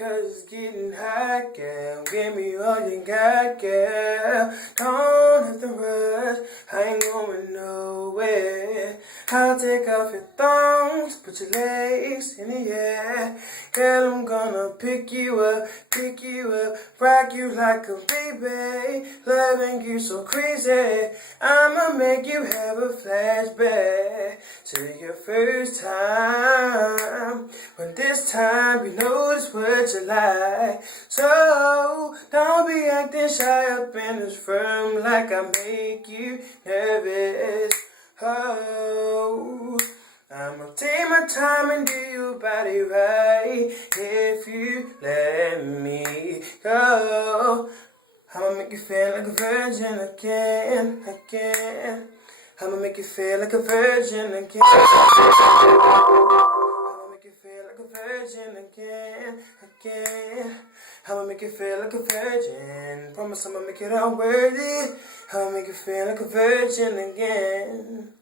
'cause it's getting hot, girl. Give me all you got, girl. Don't have to rush, I ain't going nowhere. I'll take off your thongs, put your legs in the air. Girl, I'm gonna pick you up, rock you like a baby, loving you so crazy. I'ma make you have a flashback to your first time. When this time you notice what you like. So don't be acting shy up in this room like I make you nervous. Oh, I'ma take my time and do your body right if you let me go. I'ma make you feel like a virgin again. I'ma make you feel like a virgin again. I'ma make you feel like a virgin again. I'ma make you feel like a virgin. Promise I'ma make it all worthy. I'ma make you feel like a virgin again.